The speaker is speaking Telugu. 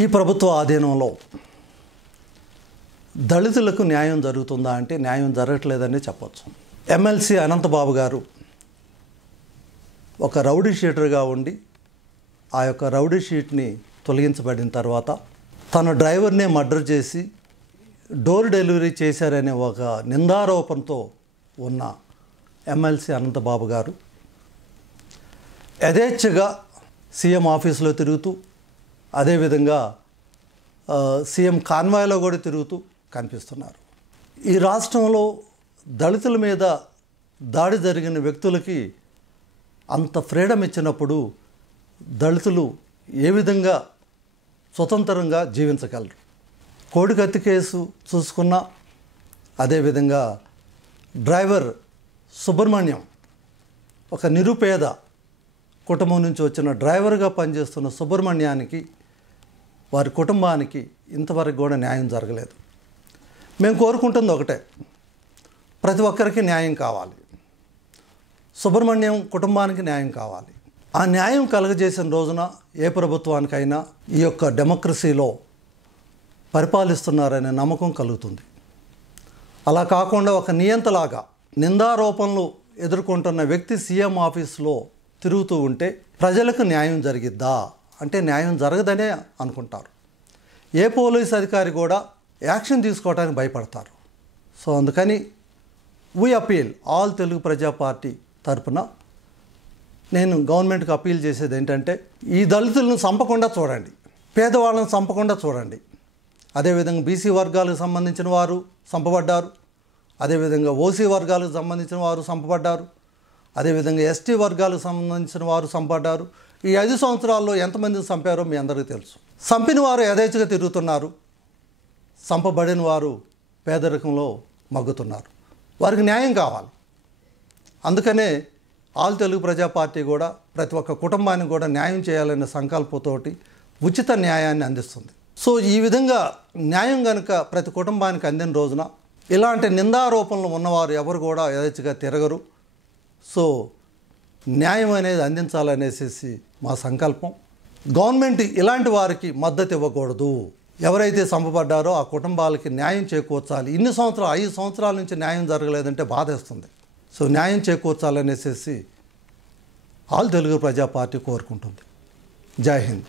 ఈ ప్రభుత్వ ఆధీనంలో దళితులకు న్యాయం జరుగుతుందా అంటే న్యాయం జరగట్లేదని చెప్పొచ్చు. ఎమ్మెల్సీ అనంతబాబు గారు ఒక రౌడీ షీటర్గా ఉండి ఆ యొక్క రౌడీ షీట్ని తొలగించబడిన తర్వాత తన డ్రైవర్నే మర్డర్ చేసి డోర్ డెలివరీ చేశారనే ఒక నిందారోపణతో ఉన్న ఎమ్మెల్సీ అనంతబాబు గారు యథేచ్ఛగా సీఎం ఆఫీసులో తిరుగుతూ అదేవిధంగా సీఎం కాన్వాయ్లో కూడా తిరుగుతూ కనిపిస్తున్నారు. ఈ రాష్ట్రంలో దళితుల మీద దాడి జరిగిన వ్యక్తులకి అంత ఫ్రీడమ్ ఇచ్చినప్పుడు దళితులు ఏ విధంగా స్వతంత్రంగా జీవించగలరు? కోడికత్తి కేసు చూసుకున్నా, అదేవిధంగా డ్రైవర్ సుబ్రహ్మణ్యం ఒక నిరుపేద కుటుంబం నుంచి వచ్చిన డ్రైవర్గా పనిచేస్తున్న సుబ్రహ్మణ్యానికి వారి కుటుంబానికి ఇంతవరకు కూడా న్యాయం జరగలేదు. మేము కోరుకుంటుంది ఒకటే, ప్రతి ఒక్కరికి న్యాయం కావాలి. సుబ్రహ్మణ్యం కుటుంబానికి న్యాయం కావాలి. ఆ న్యాయం కలుగజేసిన రోజున ఏ ప్రభుత్వానికైనా ఈ యొక్క డెమోక్రసీలో పరిపాలిస్తున్నారనే నమ్మకం కలుగుతుంది. అలా కాకుండా ఒక నియంతలాగా నిందారోపణలు ఎదుర్కొంటున్న వ్యక్తి సీఎం ఆఫీస్లో తిరుగుతూ ఉంటే ప్రజలకు న్యాయం జరిగిద్దా అంటే న్యాయం జరగదనే అనుకుంటారు. ఏ పోలీస్ అధికారి కూడా యాక్షన్ తీసుకోవడానికి భయపడతారు. సో అందుకని వీ అపీల్ ఆల్ తెలుగు ప్రజా పార్టీ తరపున నేను గవర్నమెంట్కి అపీల్ చేసేది ఏంటంటే, ఈ దళితులను చంపకుండా చూడండి, పేదవాళ్ళని చంపకుండా చూడండి. అదేవిధంగా బీసీ వర్గాలకు సంబంధించిన వారు చంపబడ్డారు, అదేవిధంగా ఓసీ వర్గాలకు సంబంధించిన వారు చంపబడ్డారు, అదేవిధంగా ఎస్టీ వర్గాలకు సంబంధించిన వారు చంపబడ్డారు. ఈ 5 సంవత్సరాల్లో ఎంతమందిని చంపారో మీ అందరికీ తెలుసు. చంపిన వారు యథేచ్ఛగా తిరుగుతున్నారు, చంపబడిన వారు పేదరికంలో మగ్గుతున్నారు. వారికి న్యాయం కావాలి. అందుకనే ఆల్ తెలుగు ప్రజా పార్టీ కూడా ప్రతి ఒక్క కుటుంబానికి కూడా న్యాయం చేయాలనే సంకల్పంతోటి ఉచిత న్యాయాన్ని అందిస్తుంది. సో ఈ విధంగా న్యాయం కనుక ప్రతి కుటుంబానికి అందిన రోజున ఇలాంటి నిందారోపణలు ఉన్నవారు ఎవరు కూడా యథేచ్ఛగా తిరగరు. సో న్యాయం అనేది అందించాలనేసి మా సంకల్పం. గవర్నమెంట్ ఇలాంటి వారికి మద్దతు ఇవ్వకూడదు. ఎవరైతే చంపబడ్డారో ఆ కుటుంబాలకి న్యాయం చేకూర్చాలి. 5 సంవత్సరాల నుంచి న్యాయం జరగలేదంటే బాధేస్తుంది. సో న్యాయం చేకూర్చాలనేసి ఆల్ తెలుగు ప్రజా పార్టీ కోరుకుంటుంది. జై హింద్.